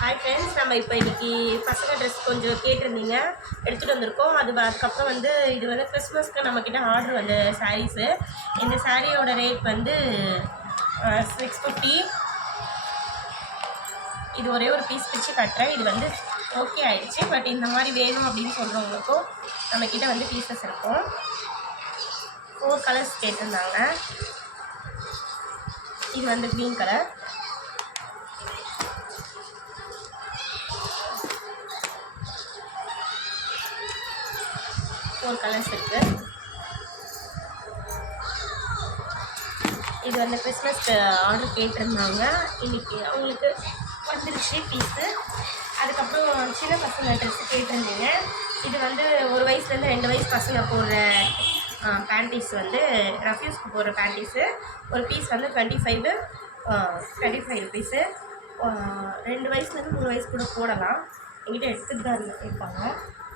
Hi friends, நம்ம இப்போ இன்றைக்கி பசங்க ட்ரெஸ் கொஞ்சம் கேட்டிருந்தீங்க, எடுத்துகிட்டு வந்திருக்கோம். அதுக்கப்புறம் வந்து இது வந்து கிறிஸ்மஸ்க்கு நம்மக்கிட்ட ஆர்டர் வந்த சாரீஸு. இந்த சாரியோட ரேட் வந்து 650. இது ஒரே ஒரு பீஸ் பிச்சு கட்டுறேன். இது வந்து ஓகே ஆயிடுச்சு. பட் இந்த மாதிரி வேணும் அப்படின்னு சொல்கிறவங்களுக்கும் நம்மக்கிட்ட வந்து பீசஸ் இருக்கும். 4 கலர்ஸ் கேட்டிருந்தாங்க. இது வந்து க்ரீன் கலர், கலர்ஸ் இருக்குது. இது வந்து கிறிஸ்மஸ்க்கு ஆர்டர் கேட்டிருந்தாங்க. இன்றைக்கி அவங்களுக்கு வந்துருச்சு பீஸு. அதுக்கப்புறம் சின்ன பசங்க ட்ரெஸ்ஸு கேட்டிருந்தீங்க. இது வந்து 1 வயசுலேருந்து 2 வயசு பசங்க போடுற பேண்டீஸ், வந்து ரஃப்யூஸ்க்கு போடுற பேண்டீஸு. ஒரு பீஸ் வந்து 25 ருபீஸு. 2 வயசுலேருந்து 3 வயசு கூட போடலாம். எங்கிட்ட எடுத்துகிட்டு தான் இருப்பாங்க.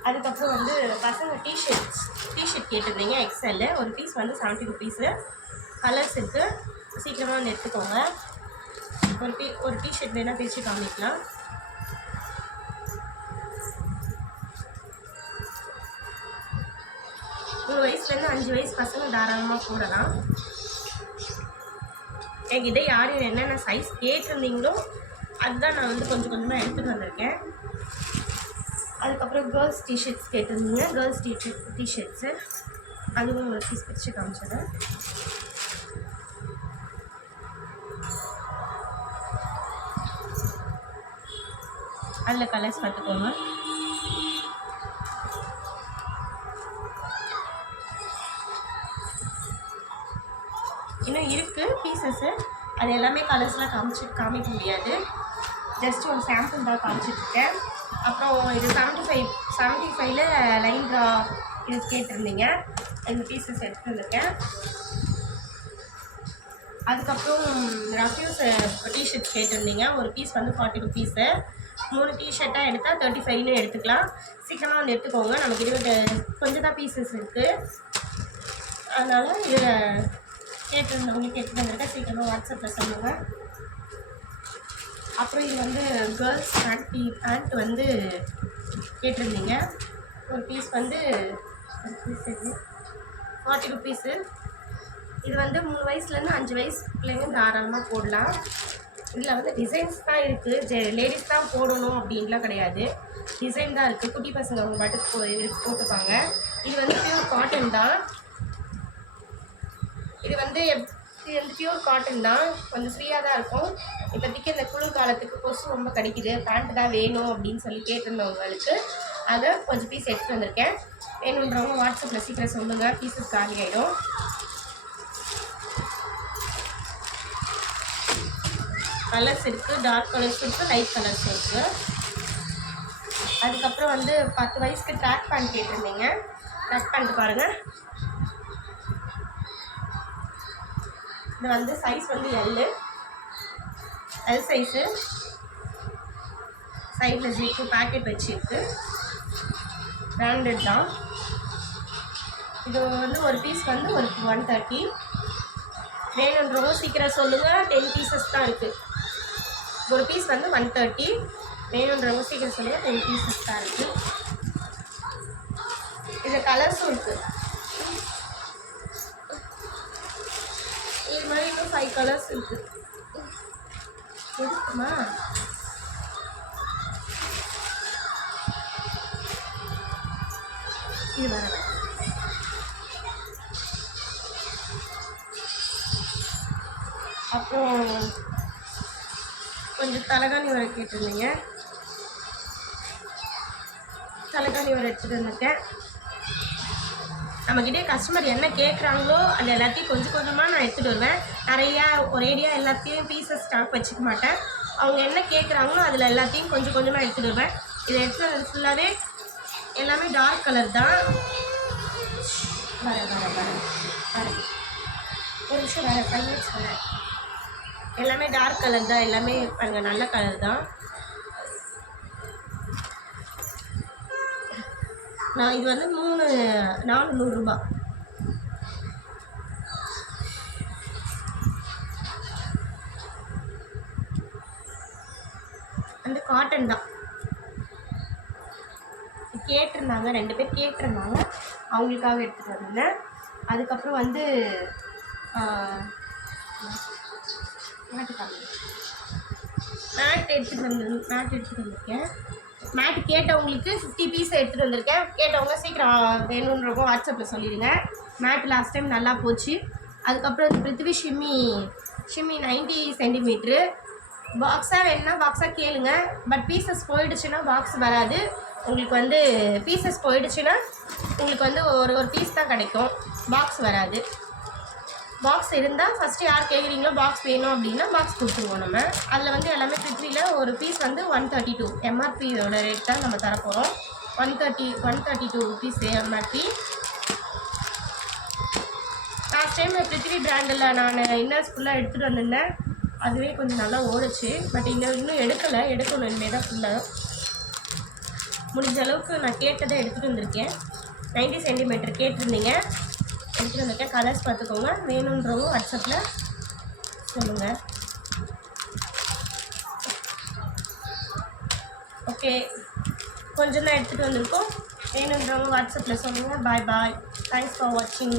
அதுக்கப்புறம் வந்து பசங்க டிஷர்ட் கேட்டிருந்தீங்க, எக்ஸ்எல். ஒரு பீஸ் வந்து 70 ருபீஸு. கலர்ஸ் இருக்குது, சீக்கிரமாக வந்து எடுத்துக்கோங்க. ஒரு டிஷர்ட் வேணால் பிரித்து காமிக்கலாம். மூணு வயசுலேருந்து 5 வயசு பசங்க தாராளமாக போடலாம். என்கிட்ட யார் என்னென்ன சைஸ் கேட்டிருந்தீங்களோ அதுதான் நான் வந்து கொஞ்சம் கொஞ்சமாக எடுத்துகிட்டு வந்திருக்கேன். அதுக்கப்புறம் கேர்ள்ஸ் டிஷர்ட்ஸ் கேட்டிருந்தீங்க, கேர்ள்ஸ் டிஷர்ட்ஸு. அதுவும் ஒரு பீஸ் பிரித்து காமிச்சிடுறேன். அதில் கலர்ஸ் பார்த்துக்கோங்க. இன்னும் இருக்குது பீசஸ்ஸு. அது எல்லாமே கலர்ஸ்லாம் காமிக்க முடியாது. ஜஸ்ட் ஒரு சாம்பிள் தான் காமிச்சிட்ருக்கேன். அப்புறம் இது 75ல் லைன் ட்ரா இது கேட்டிருந்தீங்க. இந்த பீசஸ் எடுத்துகிட்டு வந்திருக்கேன். அதுக்கப்புறம் ரஃப்யூஸ் டிஷர்ட்ஸ் கேட்டிருந்தீங்க. ஒரு பீஸ் வந்து 40 ருபீஸு. 3 டிஷர்ட்டாக எடுத்தால் 35 எடுத்துக்கலாம். சீக்கிரமாக வந்து எடுத்துக்கோங்க. நமக்கு 20 கொஞ்சம் தான் பீசஸ் இருக்குது. அதனால் இதில் கேட்டிருந்தவங்களுக்கு எடுத்துகிட்டு வந்திருக்கேன். சீக்கிரமாக வாட்ஸ்அப்பில் சொல்லுங்கள். அப்புறம் இது வந்து கேர்ள்ஸ் பேண்ட் வந்து கேட்டிருந்தீங்க. ஒரு பீஸ் வந்து 40 ருபீஸு. இது வந்து 3 வயசுலேருந்து 5 வயசு பிள்ளைங்க தாராளமாக போடலாம். இதில் வந்து டிசைன்ஸ் தான் இருக்குது. லேடிஸ் தான் போடணும் அப்படின்லாம் கிடையாது. டிசைன் தான் இருக்குது. குட்டி பசங்க அவங்க பாட்டுக்கு போட்டுப்பாங்க. இது வந்து பியூர் காட்டன் தான். இது வந்து பியூர் காட்டன் தான். கொஞ்சம் ஃப்ரீயாக தான் இருக்கும். இப்போதைக்கு இந்த குளிர் காலத்துக்கு கொசு ரொம்ப கடிக்குது, பேண்ட் தான் வேணும் அப்படின்னு சொல்லி கேட்டிருந்தவங்களுக்கு அதை கொஞ்சம் பீஸ் எடுத்துகிட்டு வந்திருக்கேன். வேணுன்றவங்க வாட்ஸ்அப்பில் சீக்கிரம் சொல்லுங்கள், பீஸஸ் காலி ஆகிடும். கலர்ஸ் இருக்குது, டார்க் கலர்ஸ் இருக்குது, லைட் கலர்ஸ் இருக்குது. அதுக்கப்புறம் வந்து 10 வயசுக்கு ட்ராக் பேண்ட் கேட்டிருந்தீங்க. ட்ராக் பேண்ட் பாருங்கள். இது வந்து சைஸ் வந்து எல் சைஸு. சைடில் ஜிப்பு பேக்கெட் வச்சுருக்கு. பிராண்டட் தான். இது வந்து ஒரு பீஸ் வந்து ஒரு 130. வேணுன்றவங்க சீக்கிரம் சொல்லுங்கள். 10 பீசஸ் தான் இருக்குது. ஒரு பீஸ் வந்து 130. வேணுன்றவங்க சீக்கிரம் சொல்லுங்கள். 10 பீசஸ் தான் இருக்குது. இது கலர்ஸும் இருக்குது. இது மாதிரி இன்னும் 5 கலர்ஸ் இருக்குது. இருக்குமா? இது வர அப்புறம் கொஞ்சம் தலகாணி வர கேட்டிருந்தீங்க. தலகாணி வர எடுத்துகிட்டு வந்துட்டேன். நம்மக்கிட்டே கஸ்டமர் என்ன கேட்குறாங்களோ அது எல்லாத்தையும் கொஞ்சம் கொஞ்சமாக நான் எடுத்துகிட்டு வருவேன். நிறையா ஒரேடியாக எல்லாத்தையும் பீசஸ் ஸ்டாக் வச்சுக்க மாட்டேன். அவங்க என்ன கேட்குறாங்களோ அதில் எல்லாத்தையும் கொஞ்சம் கொஞ்சமாக எடுத்துகிட்டு வருவேன். இதை எடுத்துகிட்டு ஃபுல்லாகவே எல்லாமே டார்க் கலர் தான். ஒரு நிமிஷம் வேறு 5 மினிட்ஸ் வரேன். எல்லாமே டார்க் கலர் தான். எல்லாமே பாருங்கள், நல்ல கலர் தான். நான் இது வந்து 400 ரூபா. வந்து காட்டன் தான் கேட்டிருந்தாங்க, 2 பேர் கேட்டிருந்தாங்க, அவங்களுக்காக எடுத்துகிட்டு வந்திருந்தேன். அதுக்கப்புறம் வந்து மேட் எடுத்துகிட்டு வந்திருக்கேன். மேட் கேட்டவங்களுக்கு 50 பீஸ் எடுத்துகிட்டு வந்திருக்கேன். கேட்டவங்க சீக்கிரம் வேணுன்றவங்க வாட்ஸ்அப்பில் சொல்லிடுங்க. மேட் லாஸ்ட் டைம் நல்லா போச்சு. அதுக்கப்புறம் இந்த பிருத்திவி ஷிம்மி 90 சென்டிமீட்ரு பாக்ஸாக வேணுன்னா பாக்ஸாக கேளுங்க. பட் பீசஸ் போயிடுச்சுன்னா பாக்ஸ் வராது. உங்களுக்கு வந்து பீசஸ் போயிடுச்சுன்னா உங்களுக்கு வந்து ஒரு பீஸ் தான் கிடைக்கும், பாக்ஸ் வராது. பாக்ஸ் இருந்தால் ஃபஸ்ட்டு யார் கேட்குறீங்களோ பாக்ஸ் வேணும் அப்படின்னா பாக்ஸ் கொடுத்துருவோம் நம்ம. அதில் வந்து எல்லாமே பிரித்வியில் ஒரு பீஸ் வந்து 132 எம்ஆர்பியோட ரேட் தான் நம்ம தரப்போகிறோம். 132 rupees MRP. Last time Prithvi பிராண்டில் நான் இன்னர்ஸ் ஃபுல்லாக எடுத்துகிட்டு வந்திருந்தேன். அதுவே கொஞ்சம் நல்லா ஓடுச்சு. பட் இன்னும் எடுக்கணும் இனிமேல் தான் ஃபுல்லாக. முடிஞ்ச அளவுக்கு நான் கேட்டதை எடுத்துகிட்டு வந்திருக்கேன். 90 சென்டிமீட்டர் கேட்டிருந்தீங்க, எடுத்துகிட்டு வந்திருக்கேன். கலர்ஸ் பார்த்துக்கோங்க. வேணுன்றவங்க வாட்ஸ்அப்பில் சொல்லுங்கள். ஓகே, கொஞ்சம் தான் எடுத்துகிட்டு வந்திருக்கோம். வேணுன்றவங்க வாட்ஸ்அப்பில் சொல்லுங்கள். பாய். தேங்க்ஸ் ஃபார் வாட்சிங்.